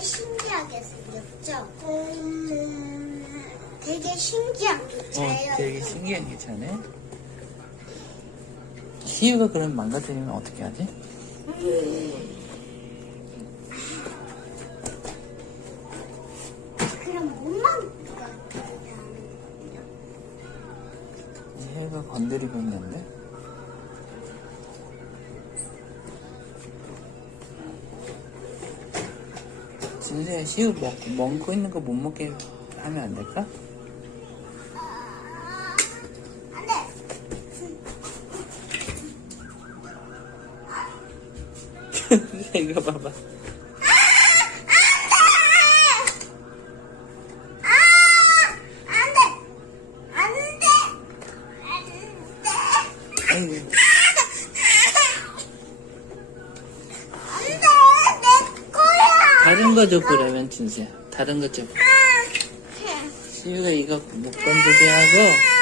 신기하게 생겼죠? 음, 되게 신기한 게 어, 자연. 되게 신기한 게 차네. 시유가 그럼 망가뜨리면 어떻게 하지? 음. 그럼 못만 볼것 같아요. 시유가 건드리고 있는데? 진수야, 시우 먹고, 먹고 있는 거 못 먹게 하면 안 될까? 안 돼. 이거 봐봐. 안 돼. 안 돼. 안 돼. 아이고. 안 돼. 내 거야. 다른 거 줘, 그러면, 진수야. 다른 거 줘. 아, 시우가 이거 못 건드게 하고,